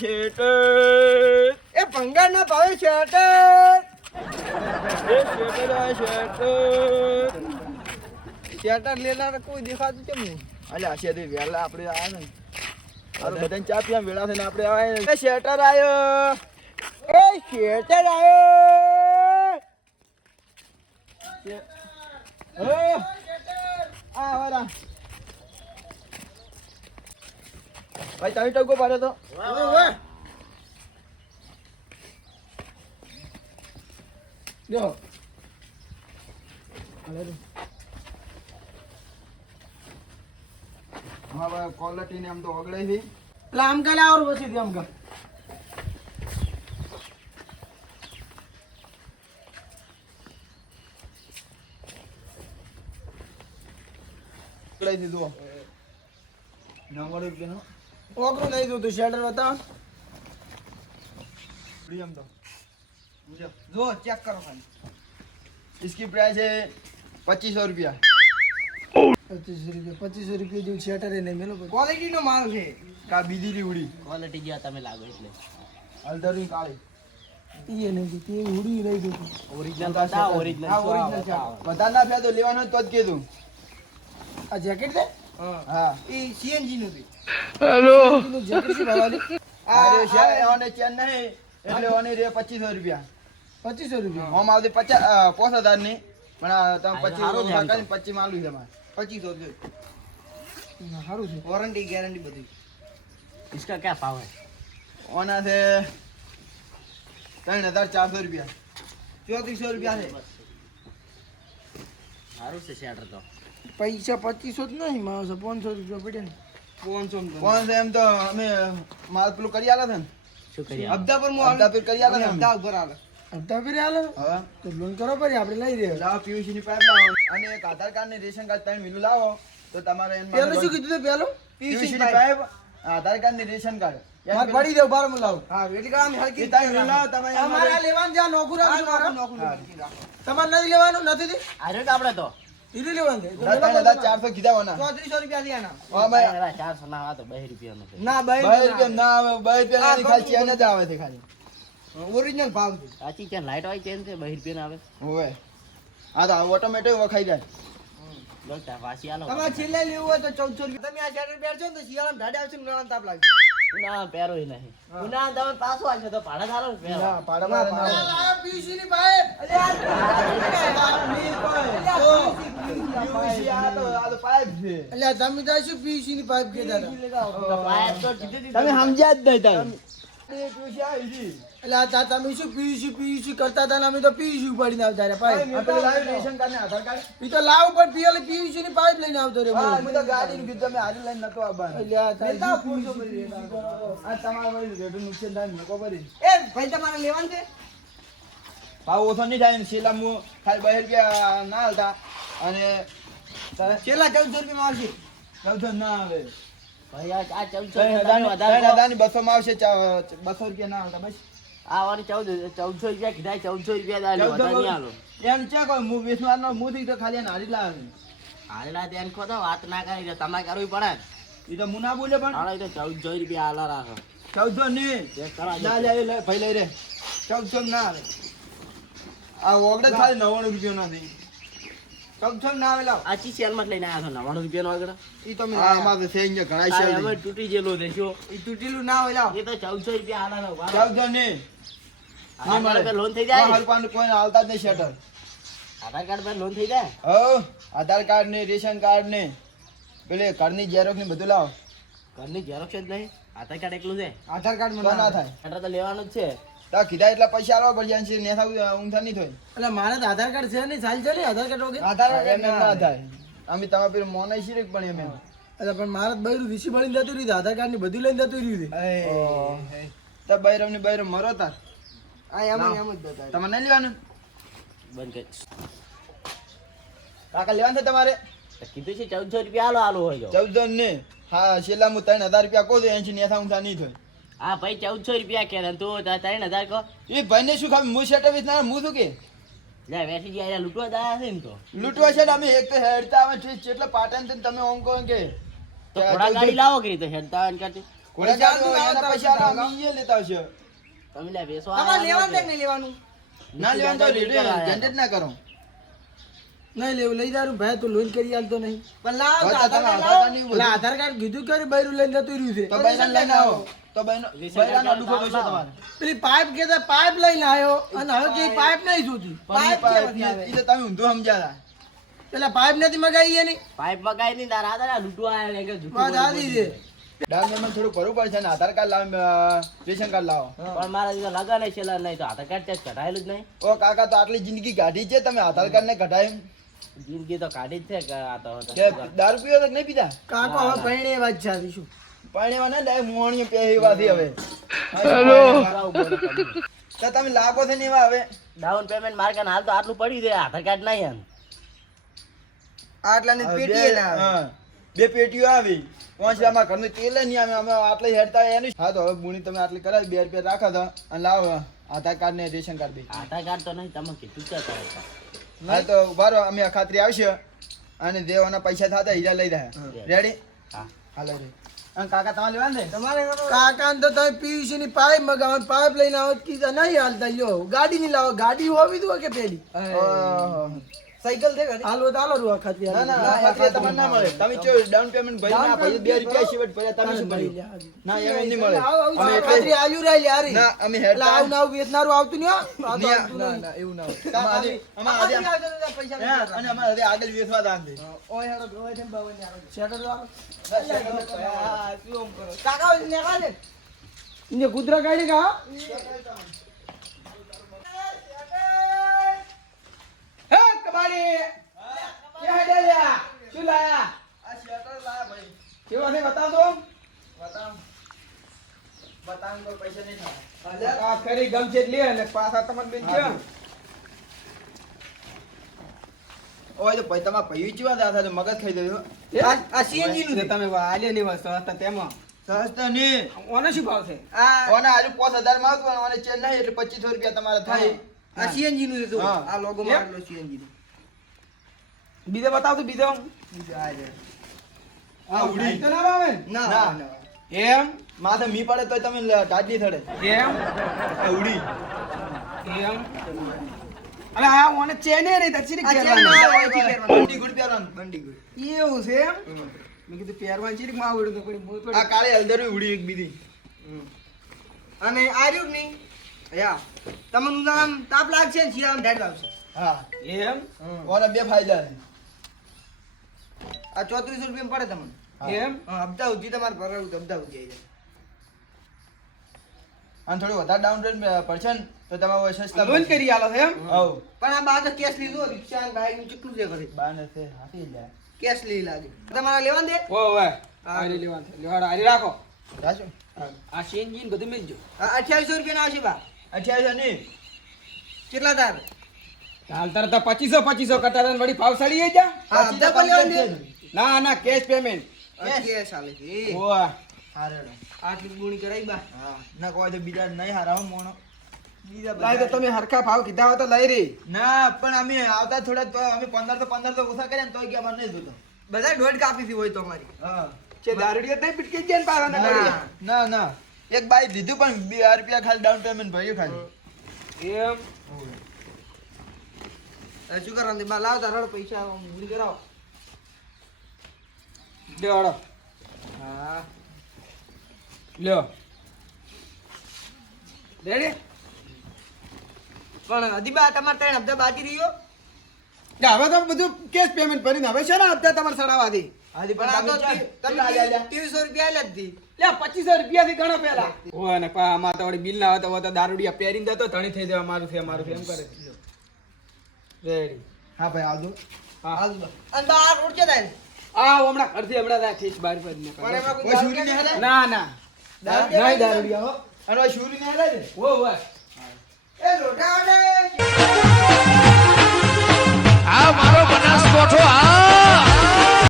શેઠ એ ભંગાર ના ભાવે શેઠ શેટર લેનાર કોઈ દેખાતું કેમ નહીં? અલ્યા શેઠ વેલા આપણે આવ્યા ને બધાને ચા પીવા વેળા થઈને આપણે આવ્યા શેટર આવ્યો એ શેટર આવ્યો ભાઈ તમે ટકો પાડ્યો તો જો હા ભાઈ ક્વોલિટી ને આમ તો ઓગળે છે એટલે આમ કાલે આવો પછી આમ કા ઓગળે છે જુઓ 90 રૂપિયાનો ઓકરું નહીં જોતું શેટર બતાવો પ્રીમિયમ તો જો ચેક કરો ખાલી इसकी प्राइस है 2500 रुपया 2500 રૂપિયા જેવું શેટર એ નહીં મેલો ક્વોલિટી નો માલ છે का बिजली उड़ी ક્વોલિટી જેવા તમે લાગો એટલે हल्दरी काली એ નહીં તે ઉડી રહી જોતું ઓરિજિનલ હતા ઓરિજિનલ હા ઓરિજિનલ છે बता ना फिर तो लेवानो तो ज कीधું આ જેકેટ છે હા એ સીએનજી નું છે હેલો નું જેકેટ છે ભાવાલી અરે શેર ઓને ચેન નહીં એટલે ઓની રે 2500 રૂપિયા 2500 રૂપિયા હોમ આવતી 5000 ની પણ આ તમે સારું છે આમ 25 25 માલું છે મારે 2500 છે સારું છે વોરંટી ગેરંટી બધી इसका क्या भाव है ઓના છે 3400 રૂપિયા 3400 રૂપિયા છે સારું છે શેટર તો પૈસા 2500 જ નહીં મારો 500 રૂપિયા પડે ને 500 કોણ છે એમ તો અમે માલ પેલું કરી આલા છે ને શું કરીએ હપ્તા પર હપ્તા પર કરી આલા છે હપ્તા ઉપર આવે હપ્તા પર આલે હા તો લોન કરો પડી આપણે લઈ રહ્યા લાવો પીયુસી ની પાઇપ લાવો અને એક આધાર કાર્ડ ને રેશન કાર્ડ ત્રણ મિલું લાવો તો તમારે એમ પેલું શું કીધું તે પેલું પીયુસી ની પાઇપ આધાર કાર્ડ ને રેશન કાર્ડ માર પડી દેવ બાર માં લાવ હા એટલે કામ હલકી એ તાઈ મિલું લાવો તમે અમારે આ લેવાનું જા નોકર રાખો નોકર તમારે નથી લેવાનું નથી દે આરે તો આપણે તો ઈલી લેવાનું છે 3400 કીધા હોના 3400 રૂપિયા લેવાના હા ભાઈ 400 ના આવે તો 2 રૂપિયાનો છે ના 2 રૂપિયા ના આવે 2 રૂપિયા ની ખાલી ચેન જ આવે છે ખાલી ઓરિજિનલ ભાવ છે સાચી છે લાઈટ વાળી ચેન છે 2 રૂપિયાનો આવે હોવે આ તો ઓટોમેટિક વખાઈ જાય બોલતા વાસી આલો તમારે છેલ્લે લેવું હોય તો 1400 રૂપિયા તમે આ શેટર બેઠો ને તો શિયાળામાં ઢાડે આવશે ને ઉનાળામાં તાપ લાગશે ઉના પહેરોય નહીં ઉના તમે પાછો આવશે તો ભાડા સારો ને પહેરો ના પાડા મારે ના આવે. આ પીસી ની પાઇપ પીયુસી આ તો પાઇપ છે એટલે તમે તો શું પીસી ની પાઇપ કહેતા હતા તો પાયર તો જીતી તમે સમજ્યા જ નહીં તમે પીયુસી આવી છે એટલે આ તા તમે શું પીસી કરતા હતા ને અમે તો પીસી ઉપાડીને આવતા રહ્યા પાઇપ આ પેલું લાવ્યું રેશન કાર્ડ ને આધાર કાર્ડ ઈ તો લાવ પર પીએલ પીસી ની પાઇપ લઈને આવતો રે હા મેં તો ગાડીનું કીધું તમે હારી લઈને નતો આવવાનું એટલે આ લેતા પૂરજો આ તમારા વળી રેટનું નુકસાન થાય ને કો ભરી એ ભાઈ તમારે લેવાનું છે ભાવ ઓછો નહીં થાય ને શીલા મુ ખાલી 2 રૂપિયા ના હાલતા અને છેલ્લા 1400 રૂપિયા આવશે 14 ના આવે ભાઈ આ 3000 1400 ની 200 માં આવશે 200 રૂપિયા ના હાલતા બસ આ વાળી 1400 રૂપિયા કીધા 1400 રૂપિયા દાલી વધારે નહીં આલો એમ ચા કોઈ મુ વેચવાનો મુ થી તો ખાલી એને હારી લાવે હાલેલા ધ્યાન ખોદો વાત ના કરી તમારે કરવી પડે ઈ તો મુ ના બોલે પણ હાલો તો 1400 રૂપિયા આલા રાખો 14 ની ચેક કરા જા લે લે ભાઈ લઈ રે 14 ના આવે આ ઓગડે ખાલી 99 રૂપિયા ના થઈ 1400 ના આવે લાવ આ ચી સેલ માં લઈને આવ્યા છો 99 રૂપિયાનો આગળ ઈ તો મેં હા આમાં તો છે અહીંયા ઘણા આ છે હવે તૂટી ગયેલો દેશો ઈ તૂટેલું ના હોય લાવ એ તો 1400 રૂપિયા આલા નો 14 ની આધાર કાર્ડ પર લોન થઈ જાય હરપાનું કોઈ હાલતા જ નહીં શટર આધાર કાર્ડ પર લોન થઈ જાય હો આધાર કાર્ડ ને રેશન કાર્ડ ને પેલે ઘરની ઝેરોક્ષ ને બધું લાવો ઘરની ઝેરોક્ષ જ નહીં આધાર કાર્ડ એકલું છે આધાર કાર્ડ તો માં ના થાય એટલે તો લેવાનું જ છે તો કીધા એટલા પૈસા આલવા પડશે અને ને થાવ ઊંધા નહીં થાય એટલે મારે તો આધાર કાર્ડ છે નહીં ચાલ છે ને આધાર કાર્ડ વગર આધાર કાર્ડ એમ ના થાય અમે તમારે પેલું મોનાઈ છીએ પણ એમ એટલે પણ મારે તો બૈરું વીસી બળીને જતું રહ્યું આધાર કાર્ડ ની બધું લઈને જતું રહ્યું તો બૈરમ ની બૈરમ મરો તાર આ એમ જ બતાવે તમારે નહીં લેવાનું બંધ કર કાકા લેવાનું છે તમારે તો કીધું છે 1400 રૂપિયા આલો આલો હોય જો 14 ને હા છેલ્લા હું 3000 રૂપિયા કહું છું 80 ને ઊંધા નહીં થાય હા ભાઈ 1400 રૂપિયા કે તું 3000 કહો એ ભાઈને શું ખબર હું સેટ વિથ ના હું શું કે લે વેસી ગયા અહીંયા લૂંટવા દાયા છે ને તો લૂંટવા છે ને અમે એક તો હેડતા આવે છે એટલે પાટણ થી તમે ઓમ કહો કે તો ઘોડા ગાડી લાવો કે રીતે હેડતા હોય ને કરતી ઘોડે ચાલતું એના પૈસા આલો, અમે ઈ લેતા આવશે. તમે લે બેસો તમારે લેવાનું છે કે નહીં લેવાનું? ના લેવાનું તો રેડી ઝંઝટ ના કરો. નહીં લેવું લઈ જારું ભાઈ તું લોન કરી આલતો નહીં. પણ લાવો તો તો તમે આધાર કાર્ડ આધાર લાવો. કાર્ડ ને એવું એટલે બધું. આધાર કાર્ડ કીધું કે બૈરું લઈને જતું રહ્યું છે. તો બૈરાને લઈને આવો. તો બૈરાનો અડુખો જોઈશે તમારે. પેલી પાઇપ કેતા પાઇપ લઈને આવ્યો અને હવે કે પાઇપ નહીં જોતી. પાઇપ કેવાથી આવે? ઈ તો તમે ઊંધું સમજ્યા પેલા પાઇપ નથી મગાઈ એની પાઇપ મગાઈ ની તારા આધાર લૂંટવા આવ્યા કે જૂઠું વાત આદી છે. ડાઉન પેમેન્ટ થોડું કરવું પડશે ને આધાર કાર્ડ લાવો, રેશન કાર્ડ લાવો. પણ મારા જીતો લગન છે નહીં તો આધાર કાર્ડ ટેસ્ટ કઢાયેલું જ નહીં. ઓ કાકા તો આટલી જિંદગી કાઢી છે તમે આધાર કાર્ડ ને કઢાયું જિંદગી તો કાઢી જ છે કે આ તો કે દારૂ પીવો તો નહીં પીતા? કાકો હવે પૈણે વાત છે શું પાણીમાં ના ડાય મોહણીઓ પહેરી વાથી હવે. તો તમે લાગો છે ને એવા હવે. ડાઉન પેમેન્ટ માર કાન હાલ તો આટલું પડ્યું છે આધાર કાર્ડ નહીં એમ. આટલાની હવે પેટી ના આવે. હા, બે પેટીઓ આવી. પહોંચવામાં ઘરનું તેલ નહીં આવે, અમે આટલે હેડતા એનું. હા તો હવે બુણી તમે આટલી કરાવી, 2 રૂપિયા રાખો તો અને લાવો આધાર કાર્ડ ને રેશન કાર્ડ બી. આધાર કાર્ડ તો નહીં તમે કીધું છે કરે. હા તો ઉભારો, અમે અખાત્રી આવશે અને દેવાના પૈસા થતા હીરા લઈ રહ્યા. રેડી? હા. હાલો રે. અને કાકા તમારે લેવાનું છે? તમારે કાકાને તો તમે પીયુસી ની પાઇપ મગાવો પાઇપ લઈને આવો કીધા નહીં હાલતા લ્યો ગાડી ની લાવો ગાડી હોવી તો કે પેલી ઓહો. સાયકલ છે ઘરે? હાલવો તો હાલો રૂ ખાતી ના ના અખાત્રી તમને ના મળે. તમે જો ડાઉન પેમેન્ટ ભરી ના પછી 2 રૂપિયા સિવાય ભર્યા તમે શું ભર્યું? ના એમ નહીં મળે. અમે એટલે ખાતરી આયુ રહી યારી ના અમે એટલે હેડતા આવું ના વેચનારું આવતું નહીં હો. આ તો આવતું ના નહીં. ના એવું ના હોય. અમારે પૈસા હા, અને અમારે હજી આગળ વેચવા દાન દે. ઓય હેડો ગોવા છે ને બાવન યાર. શેટર લાવો. હા, શું આમ કરો? કાકા ઓય ને કાલે. ઇને કૂતરા કાઢી કા હે કબાડી. કે હેડે લ્યા? શું લાયા? આ શેટર લાયા ભાઈ. કેવા છે બતાવ તો. બતાવ કોઈ પૈસા નહીં થાય. આ ખરી ગમશે લે અને પાછા તમને બેન છે. ઓય તો ભાઈ તમારા ભાઈ ચીવા દાદા તો મગજ ખાઈ દેજો. આ સીએનજી નું છે તમે આલે ની વસ્તુ હતા તેમાં. સસ્તા નહીં. ઓનો શું ભાવ છે? આ ઓને આજુ 5000 માંગ પણ ઓને ચેન નહીં એટલે 2500 રૂપિયા તમારે થાય. આ સીએનજી નું છે તો હા. આ લોગો મારેલો સીએનજી નું. બીજો બતાવ તો બીજો. આ ઉડી. તો ના આવે ને? ના. એમ માથે મી પડે તોય તમે ટાટી થડે. એમ આ ઉડી. એમ અરે આ ઓને ચેને નહીં તચરી આ ચેન પહેરવાની. ના આવે બંડી ગુડ પહેરવાનું. બંડી ગઈ. એવું છે એમ? મેં કીધું પહેરવાની ચીરી માં આવડ્યું તો પડી મોય આ પડી. કાળી હલદર ઉડી એક બીજી. અને આ રહ્યું નહીં યા તમને નામ તાપ લાગશે ને શિયાળામાં ઢાળ આવશે. હા. એમ ઓને બે ફાયદા છે. આ 3400 રૂપિયા પડે તમને. હા. એમ હા હપ્તા ઉધી તમારે ભરાવું તો હપ્તા ઉધી આવી જાય. અને થોડું વધારે ડાઉન પેમેન્ટ પડશે ને તો તમે સસ્તા લોન કરી આલો છે એમ? હવ. પણ આ બાદ કેશ લીધો રિક્ષા અને બાઈક નું કેટલું છે ખરી? બાને છે હાથી જાય. કેશ લઈ લાગે તમારે લેવા દે. ઓ વાય આરી લેવા લેવાડા આરી રાખો રાજો. આ સીએનજી ને બધું મેલજો આ 2800 રૂપિયા આવશે બા. 28 નહીં. કેટલા તાર? હાલ તાર તો 2500 કરતા તને વળી ભાવ સડી જાય જા હા, હપ્તા પર લેવા દે. ના ના કેશ પેમેન્ટ આ કેશ આલે છે. ઓવા હારેડો. આટલી ગુણી કરાઈ બા. હા. ના કોઈ તો બીજા નહીં હારા હો મોણો. બીજા લાય તો બધા તમે હરખા ભાવ કીધા હોય તો લઈ રે ના પણ અમે આવતા થોડા તો અમે 15 તો ઓછા કર્યા ને તોય કે અમારે નહીં જોતો. બધા દોઢ કાપી હતી હોય તો અમારી. હા. છે દારૂડિયા નહીં પીટકી જાય ને પાછા ના ના કરી ના ના. એક બાઈક લીધું પણ 2 રૂપિયા ખાલી ડાઉન પેમેન્ટ ભર્યું ખાલી. એમ હવે શું કરવાનું બા લાવ તારા પૈસા ગુણી કરાવો. લેવાડો હા લ્યો રેડી પણ હજી બા તમારે 3 હપ્તા બાકી રહ્યો. હવે તો બધું કેશ પેમેન્ટ ભરીને હવે છે ને હપ્તા તમારે સડાવવા દે હાજી પણ આ તો તમે તમે ચાલ. 2300 રૂપિયા આલ્યા જ હતી. લે 2500 રૂપિયા થી ગણો પેલા ઓય ને પા આમાં તો વળી બિલ ના આવતો હોય તો દારૂડિયા પહેરીને જતો ધણી થઈ જવા મારું છે એમ કરે રેડી હા ભાઈ આવજો. હા હાલ બા. અને બા આ રોડ છે તારે? આ હમણાં ઘરથી હમણાં જાય ઠીક બાર પર પણ એમાં કોઈ કોઈ દારૂ સુરી નહીં ક્યાં હલાય? ના ના દારૂડિયા નહીં દારૂડિયા હો અને ઓય શુરી નહીં હલાય ને? ઓ ઓય એ લોટા વાળે. આ મારો બનાસકોઠો આ